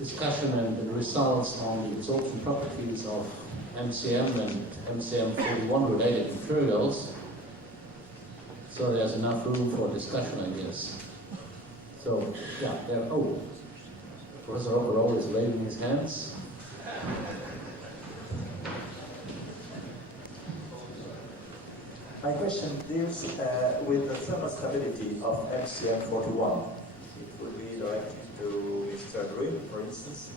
discussion and the results on the absorption properties of MCM and MCM41 related materials. So there's enough room for discussion, I guess. So, yeah, Professor Operol is waving his hands. My question deals with the thermal stability of MCM41. It will be directed to Mr. Bruin, for instance.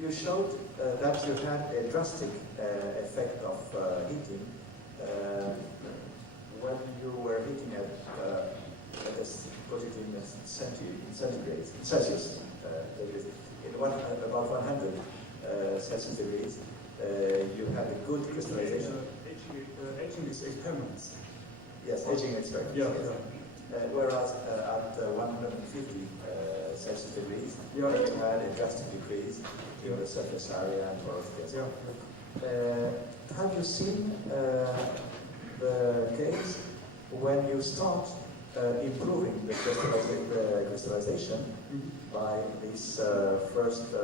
You showed that you had a drastic effect of heating when you were heating at put it in centigrade, Celsius, about 100 Celsius degrees. You had a good crystallization. Aging is experiments. Yes, aging experiments. Yeah. Yes. Whereas at 150 Celsius degrees, you had a drastic decrease in the surface area and porosity. Yeah. Have you seen the case when you start improving the crystallization by this first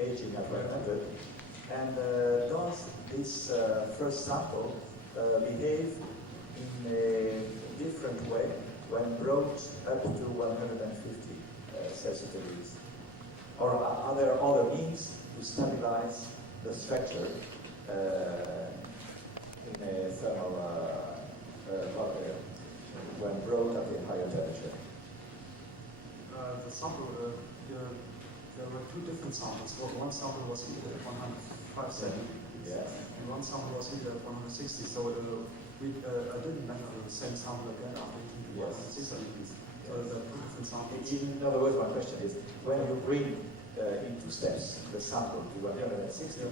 aging at 100? And does this first sample behave in a different way when brought up to 150 Celsius degrees? Or are there other means to stabilize the structure in a thermal when brought at a higher temperature? The sample, there were two different samples. One sample was heated at 105 degrees, Yes. and one sample was heated at 160. So I didn't measure the same sample again after heating at 160 degrees. So there are two different samples. In other words, my question is, when you bring in two steps the sample to 160,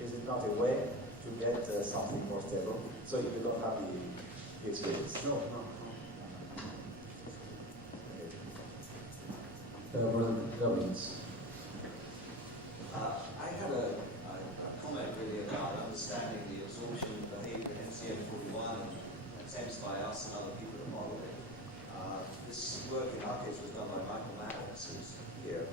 is it not a way to get something more stable? So you don't have the experience? No. I had a comment really about understanding the absorption behavior in MCM41 and attempts by us and other people to model it. This work in our case was done by Michael Maddox, who's here.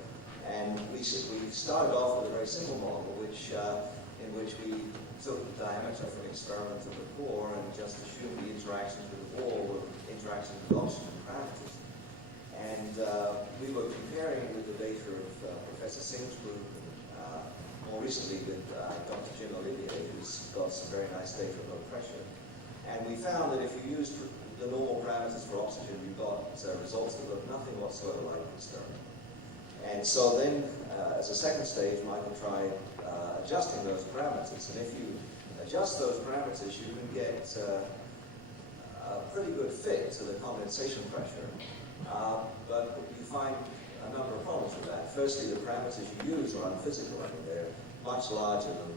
And we started off with a very simple model, in which we took the diameter from the experiment of the core and just assumed the interactions with the wall were interactions with oxygen parameters. And we were comparing with the data of Professor Singh's group, more recently with Dr. Jim Olivier, who's got some very nice data of low pressure. And we found that if you used the normal parameters for oxygen, you got results that looked nothing whatsoever like the experiment. And so then, as a second stage, Michael tried adjusting those parameters. And if you adjust those parameters, you can get a pretty good fit to the condensation pressure. But you find a number of problems with that. Firstly, the parameters you use are unphysical. I mean, they're much larger than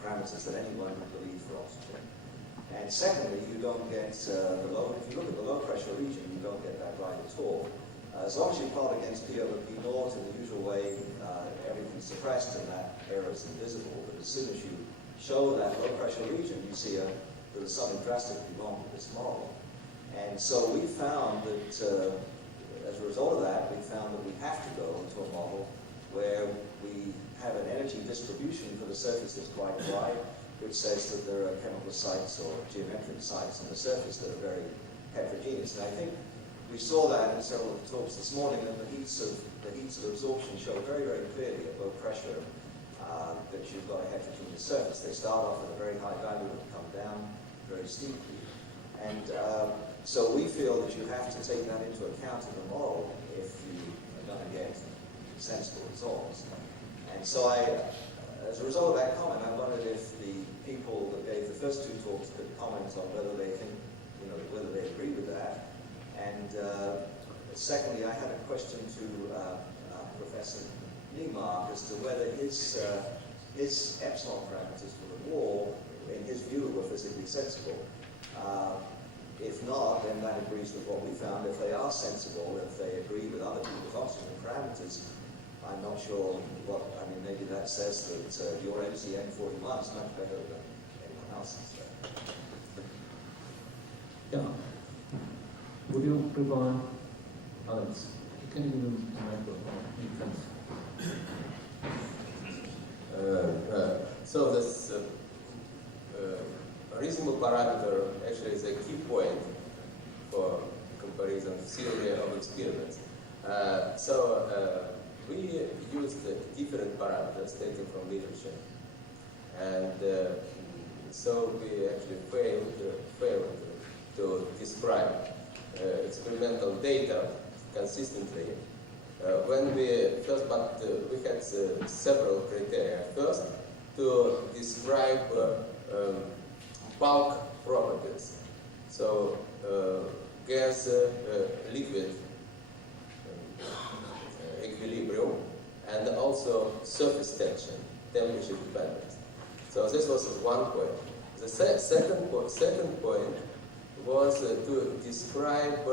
parameters that anyone would believe for oxygen. And secondly, you don't get if you look at the low pressure region, you don't get that right at all. As long as you plot against P over P naught in the usual way, everything's suppressed and that error is invisible. But as soon as you show that low pressure region, you see there's something drastically wrong with this model. And so we found that, as a result of that, we found that we have to go into a model where we have an energy distribution for the surface that's quite wide, which says that there are chemical sites or geometric sites on the surface that are very heterogeneous. And I think we saw that in several of the talks this morning, that the heats of absorption show very, very clearly at low pressure that you've got a heterogeneous surface. They start off at a very high value and come down very steeply. And so we feel that you have to take that into account in the model if you are going to get sensible results. And so as a result of that comment, I wondered if the people that gave the first two talks could comment on whether they think, whether they agree with that. And secondly, I had a question to Professor Niemark as to whether his epsilon parameters for the wall, in his view, were physically sensible. If not, then that agrees with what we found. If they are sensible, if they agree with other people's oxygen parameters, I'm not sure maybe that says that your MCM41 is much better than anyone else's. Yeah. Would you provide Alex? Can you use the microphone? So this reasonable parameter actually is a key point for comparison theory of experiments. We used different parameters taken from literature, and so we actually failed to describe experimental data consistently. When we first, but we had several criteria. First, to describe bulk properties, so gas, liquid equilibrium, and also surface tension, temperature dependence. So this was one point. The second point was to describe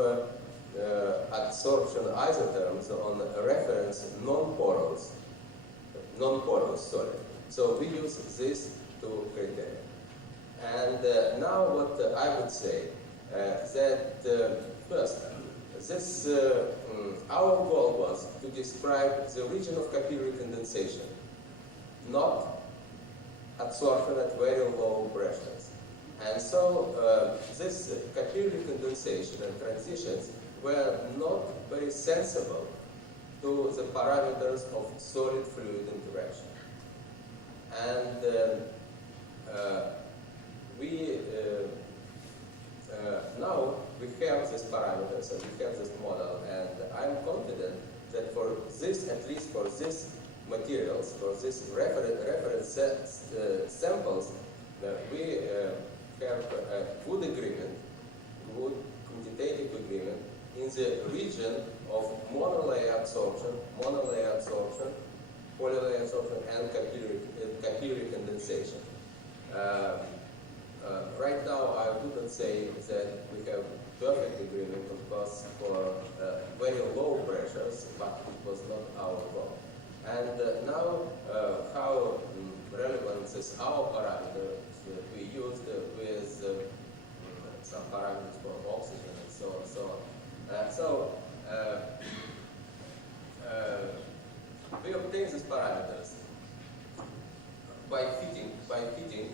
adsorption isotherms on a reference non-porous solid. So we use these two criteria. And now what I would say, that first, this our goal was to describe the region of capillary condensation, not adsorption at very low pressures. And so this capillary condensation and transitions were not very sensible to the parameters of solid-fluid interaction. And now we have these parameters and we have this model, and I'm confident that for this, at least for these materials, for these reference samples, we have a good agreement, good quantitative agreement in the region of monolayer absorption, polylayer absorption, and capillary condensation. Right now, I wouldn't say that we have perfect agreement, of course, for very low pressures, but it was not our goal. And now, how relevant is our parameter that we used with some parameters for oxygen and so on. We obtain these parameters by fitting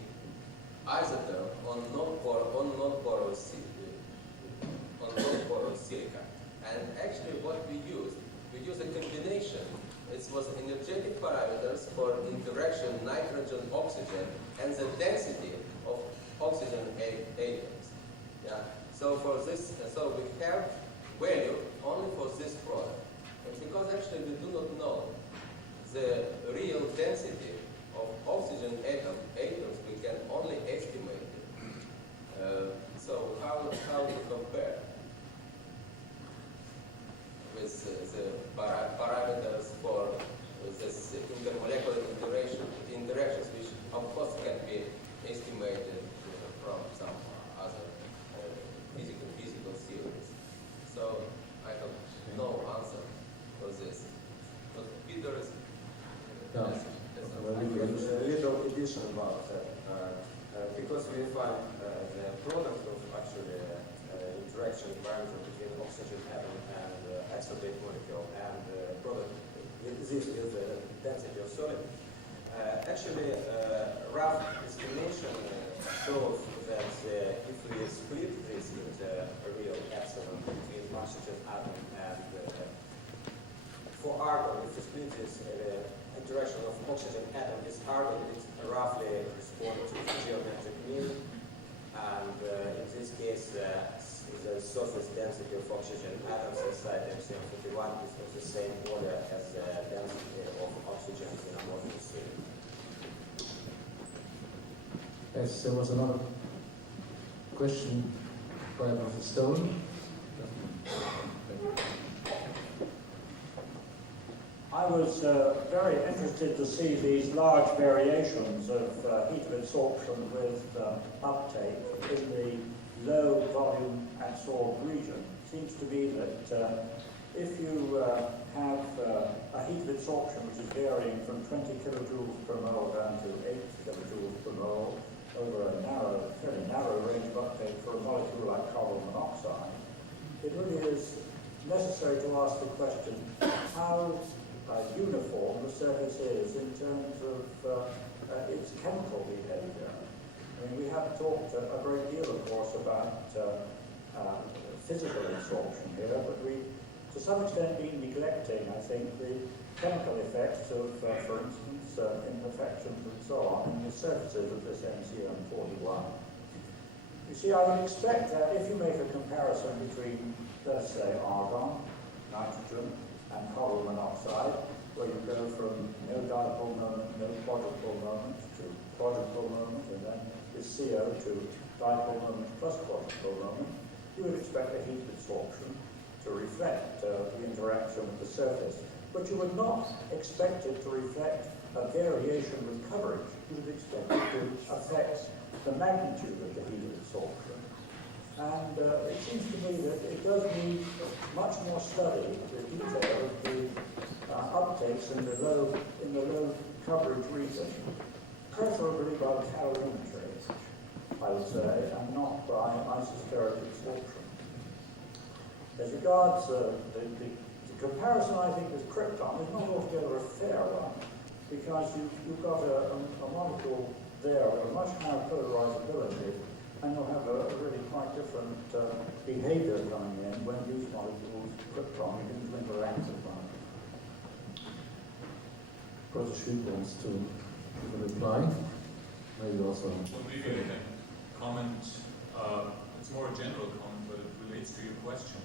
isotherm on non-porous silica. And actually what we used a combination. It was energetic parameters for interaction nitrogen-oxygen and the density of oxygen atoms. Yeah. So for this, so we have value only for this product. And because actually we do not know the real density of oxygen atoms, we can only estimate it. So how to compare with the parameters for this intermolecular interactions, which of course can be estimated from some other physical theories. So I have no answer for this. But Peter is. A little addition about that, because we find the product of actually interaction parameter between oxygen atom and exothermic molecule, and product, this is the density of solid. Actually, rough estimation shows that if we split this into a real epsilon between oxygen atom and for argon, if we split this interaction of oxygen atom is argon, it roughly corresponds to geometric mean, and in this case, the surface density of oxygen atoms inside MCM41 is of the same order as the density of oxygen in amorphous solid. Yes, there was another question by Professor Stone. I was very interested to see these large variations of heat of absorption with uptake in the low volume adsorbed region. It seems to me that if you have a heat of absorption which is varying from 20 kilojoules per mole down to 8 kilojoules per mole over a fairly narrow range of uptake for a molecule like carbon monoxide, it really is necessary to ask the question, how, by uniform the surface is in terms of its chemical behavior. I mean, we have talked a great deal, of course, about physical absorption here, but we, to some extent, been neglecting, I think, the chemical effects of, for instance, imperfections and so on in the surfaces of this MCM41. You see, I would expect that if you make a comparison between, let's say, argon, nitrogen, and carbon monoxide, where you go from no dipole moment, no quadrupole moment to quadrupole moment, and then with CO to dipole moment plus quadrupole moment, you would expect the heat absorption to reflect the interaction with the surface. But you would not expect it to reflect a variation with coverage. You would expect it to affect the magnitude of the heat absorption. And it seems to me that it does need much more study, the detail of the uptakes in the low coverage region, preferably by calorimetry, I would say, and not by isospheric absorption. As regards the comparison, I think, with krypton is not altogether a fair one, because you've got a molecule there with a much higher polarizability, and you'll have a really quite different behavior coming in when these molecules, krypton, begin to interact with one. Professor Schütt wants to give a reply. Maybe also. Well, maybe I can comment. It's more a general comment, but it relates to your question.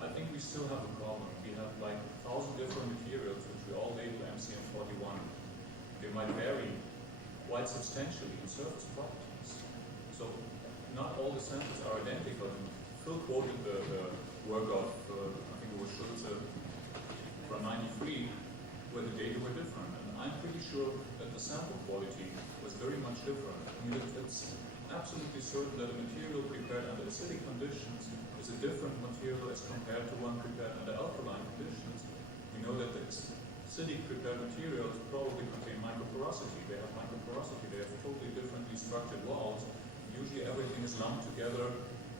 I think we still have a problem. We have like 1,000 different materials which we all label MCM41. They might vary quite substantially in surface properties. So not all the samples are identical. Phil quoted the work of, I think it was Schulze from '93, where the data were different. And I'm pretty sure that the sample quality was very much different. I mean, it's absolutely certain that a material prepared under acidic conditions is a different material as compared to one prepared under alkaline conditions. We know that the acidic prepared materials probably contain microporosity. They have microporosity. They have totally differently structured walls. Usually everything is lumped together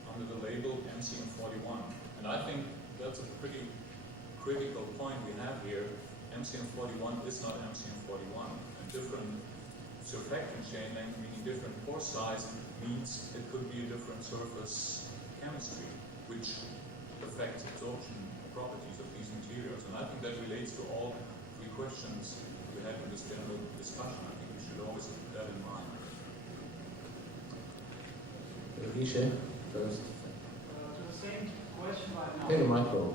under the label MCM41. And I think that's a pretty critical point we have here. MCM41 is not MCM41. A different surfactant chain length, meaning different pore size, means it could be a different surface chemistry, which affects absorption properties of these materials. And I think that relates to all three questions we had in this general discussion. I think we should always keep that in mind. Riche, first. To the same question right now. Hey, Michael.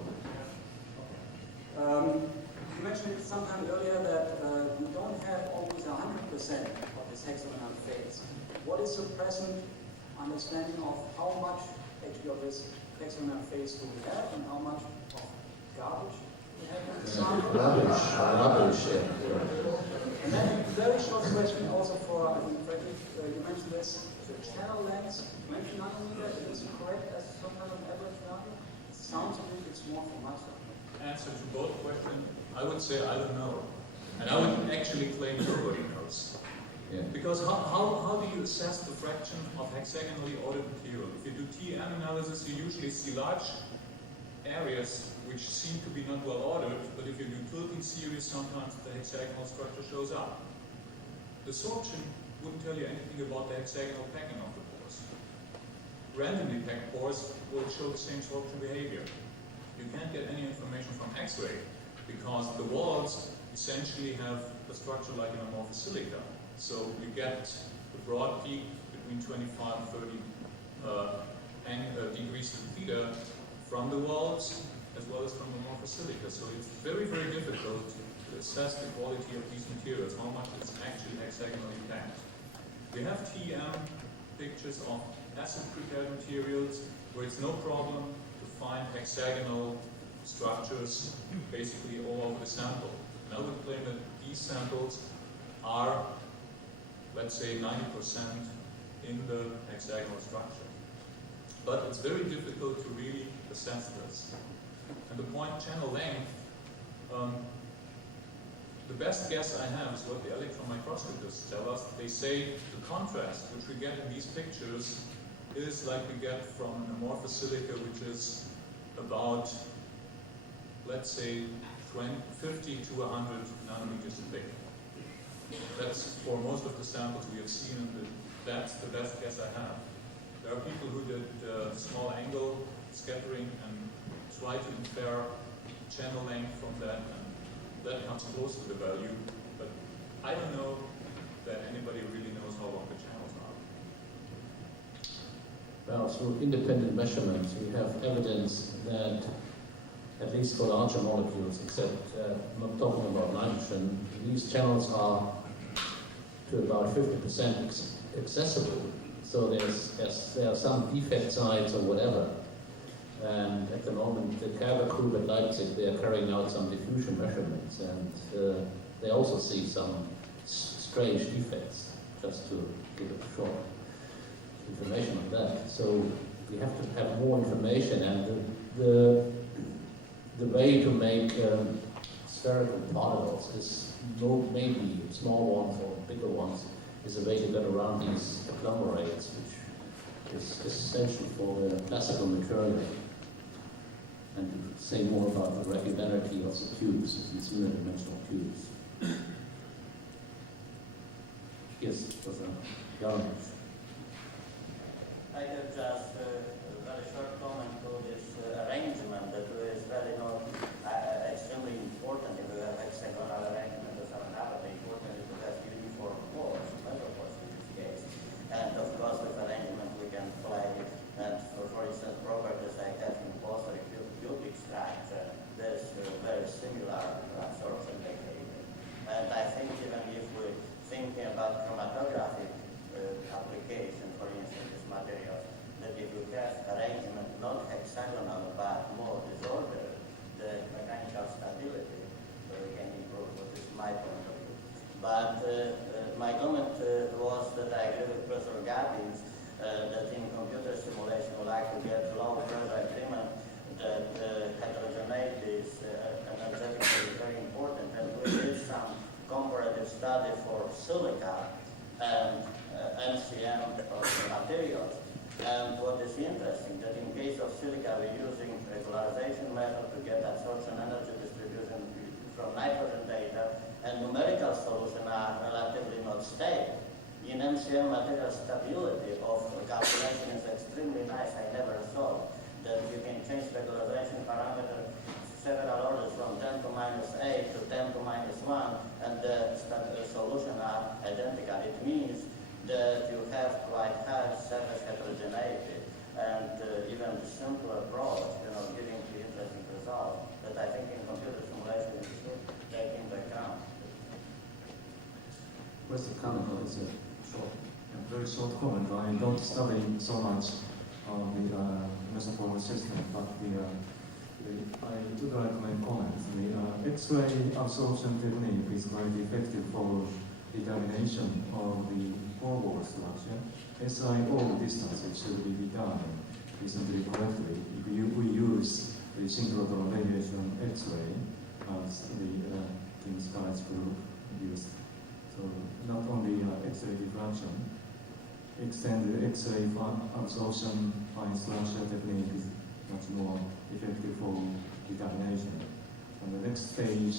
You mentioned sometime earlier that you don't have always 100% of this hexagonal phase. What is your present understanding of how much actually of this hexagonal phase do we have and how much of garbage we have in the sample? Rubbish, yeah. And then a very short question also for Frederick. You mentioned this, the channel length, 20 nanometer, is it correct as some kind of average value? It sounds to me it's more for much. Answer to both questions, I would say I don't know. And I would actually claim nobody knows. Yeah. Because how do you assess the fraction of hexagonally ordered material? If you do TM analysis, you usually see large areas which seem to be not well ordered, but if you do tilting series, sometimes the hexagonal structure shows up. The sorption wouldn't tell you anything about the hexagonal packing of the pores. Randomly packed pores will show the same sorption behavior. You can't get any information from X-ray because the walls essentially have a structure like an amorphous silica. So you get the broad peak between 25 and 30 degrees to theta from the walls as well as from amorphous silica. So it's very, very difficult to assess the quality of these materials, how much is actually hexagonally packed. We have TEM pictures of acid-prepared materials where it's no problem to find hexagonal structures basically all over the sample. And I would claim that these samples are, let's say, 90% in the hexagonal structure. But it's very difficult to really assess this. And the point channel length, the best guess I have is what the electron microscopists tell us. They say the contrast which we get in these pictures is like we get from an amorphous silica, which is about, let's say, 50 to 100 nanometers thick. That's for most of the samples we have seen, and that's the best guess I have. There are people who did small angle scattering and try to infer channel length from that, and that comes close to the value, but I don't know that anybody really knows how long the channels are. Well, through independent measurements, we have evidence that, at least for larger molecules, except I'm not talking about nitrogen, these channels are to about 50% accessible. So there are some defect sites or whatever. And at the moment, the Kerber group at Leipzig, they are carrying out some diffusion measurements, and they also see some strange defects, just to give a short information on that. So we have to have more information, and the way to make spherical particles is maybe small ones or bigger ones is a way to get around these agglomerates, which is essential for the classical material. And to say more about the regularity of the cubes, these unidimensional cubes. Yes, Professor Jarmusch. I have just a very short comment to this arrangement that is very not extremely important if we have hexagonal arrangement or some other important is to have uniform pores, metal pores in this case. And of course with arrangement we can play, and for instance properties like having posterior cubic structure, there's very similar absorption behavior. And I think even if we're thinking about chromatographic application, for instance, this material, that if you have arrangement not hexagonal but more disordered, the mechanical stability can improve. This is my point of view. But my comment was that I agree with Professor Gabins that in computer simulation we like to get low pressure agreement that heterogeneity is energetically very important, and we did some comparative study for silica and MCM materials. And what is interesting, that in case of silica we're using regularization method to get absorption energy distribution from nitrogen data, and numerical solutions are relatively not stable. In MCM material stability of calculation is extremely nice. I never saw that you can change regularization parameter several orders from 10 to -8 to 10 to -1, and the solution are identical. It means that you have quite high surface heterogeneity, and even the simple approach, giving the interesting result that I think in computer simulation is should take into account. Where's the comment? What is it? Short. Very short comment. I don't study so much the mesopore system, but I would like to make comments. The X-ray absorption technique is quite effective for determination of the forward structure. SIO distances should be determined reasonably correctly if we use the synchrotron radiation X-ray as the Kim Skies group used. So not only X-ray diffraction, extended X-ray absorption fine structure technique is much more effective for determination. And the next stage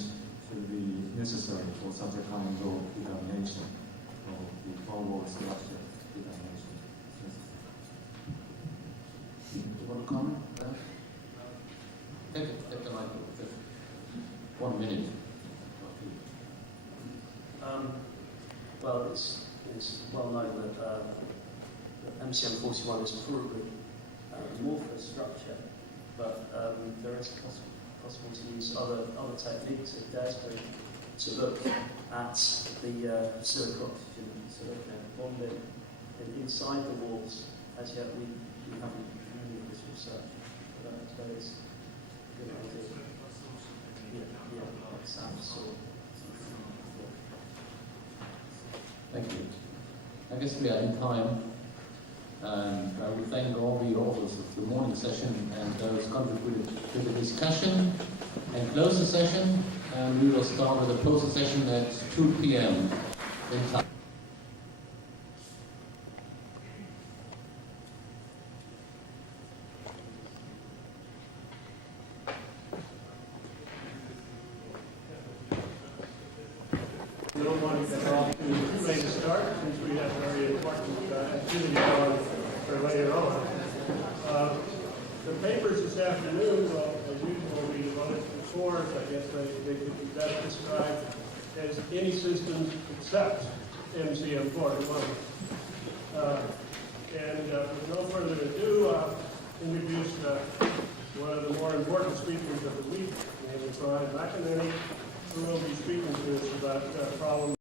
should be necessary for such a kind of determination of the forward structure determination. Yes. You want to comment? Take the microphone. Just 1 minute. Well, it's well known that MCM41 is probably amorphous structure, but there is possible to use other techniques at DESBRI to look at the silica-oxygen silica bonding inside the walls. As yet, we haven't done any of this research, but that is a good idea. Yeah, like SAPS or. Thank you. I guess we are in time, and I will thank all the authors of the morning session and those contributed to the discussion, and close the session, and we will start with a closing session at 2 p.m. in time. don't want to get off to too late a start, since we have very important activity on for later on. The papers this afternoon will, as usual, be devoted to cores. I guess they could be best described as any systems except MCM41. With no further ado, I'll introduce one of the more important speakers of the week, namely Brian McInerney, who will be speaking to us about problems